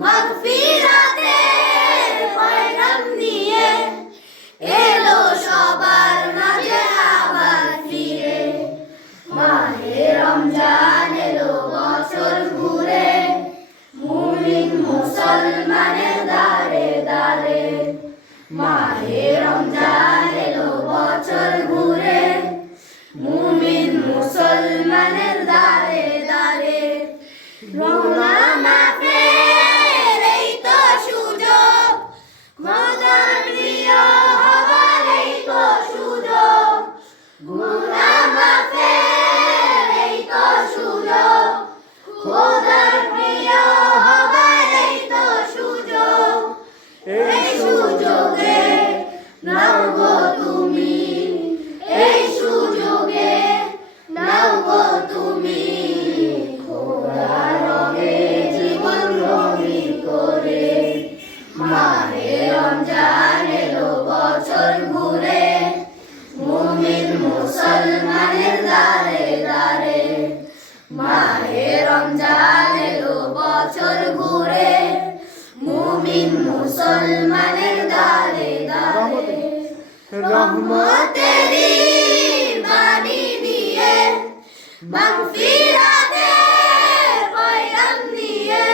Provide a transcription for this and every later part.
মাগফিরাতের পয়গাম নিয়ে এলো সবার মাঝে আবার ফিরে। মাহে রমজান এলো বছর ঘুরে, মুমিন মুসলমানের দারে দারে। মাহে রমজান এলো বছর ঘুরে, মুমিন মুসলমানের দারে দারে। রওনা মাফের এই তো সুযোগ, খোদার প্রিয় হবার এই তো সুযোগ। গুনাহ মাফের এই তো সুযোগ, খোদার প্রিয় হবার এই তো সুযোগ। এই সুযোগে নাও গো তুমি, এই সুযোগে নাও গো তুমি। খোদার রঙে জীবন রঙিন করে। মাহে রমজান এলো বছর ঘুরে, মুমিন মুসলমানের দারে দারে। মাহে রমজান এলো বছর ঘুরে, মুমিন মুসলমানের দারে দারে। রহমতেরই বাণী নিয়ে, মাগফিরাতের পয়গাম নিয়ে।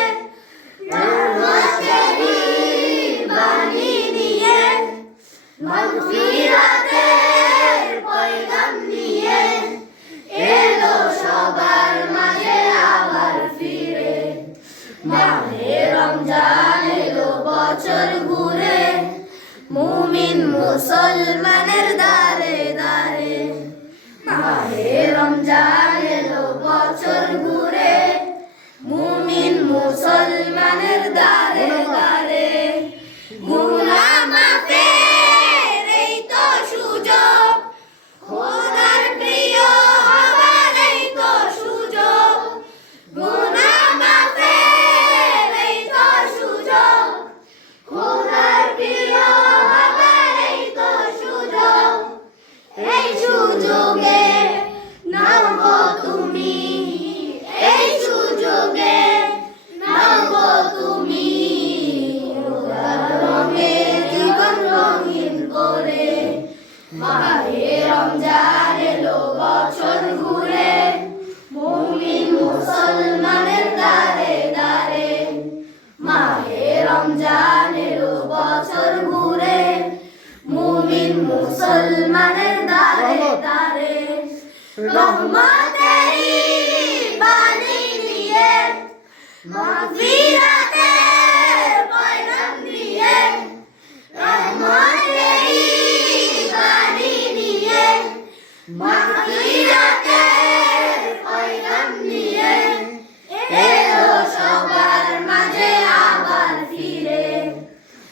রহমতেরই বাণী নিয়ে, মাগফিরাতের পয়গাম নিয়ে এলো সবার মাঝে আবার ফিরে। মাহে রমজান এলো বছর ঘুরে, মুমিন মুসলমানের দারে দারে। মাহে রমজান এলো বছর ঘুরে, মুমিন মুসলমানের দারে দারে। গুনাহ মাফের এই তো সুযোগ, খোদার প্রিয় হবার এই তো সুযোগ। গুনাহ মাফের এই তো সুযোগ, খোদার প্রিয় হবার এই তো সুযোগ। এই সুযোগে নাও গো তুমি, এই সুযোগে নাও গো তুমি। খোদার রঙে জীবন রঙিন করে। মাহে রমজান এলো বছর ঘুরে, মুমিন মুসলমানের দারে দারে। মাহে রমজান এলো বছর ঘুরে, মুমিন মুসলমানের দারে দারে। রহমতেরই বাণী নিয়ে, মাগফিরাতের পয়গাম নিয়ে। রহমতেরই বাণী নিয়ে, মাগফিরাতের পয়গাম নিয়ে এলো সবার মাঝে আবার ফিরে।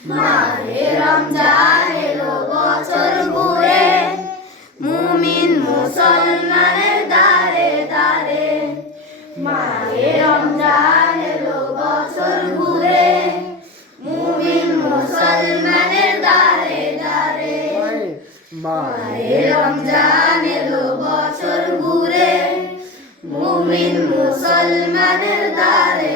মাহে রমজান এলো বছর ঘুরে, মুমিন মুসলমানের দারে দারে। মাহে রমজান এলো বছর ঘুরে, মুমিন মুসলমানের দারে দারে। মাহে রমজান এলো বছর ঘুরে, মুমিন মুসলমানের দারে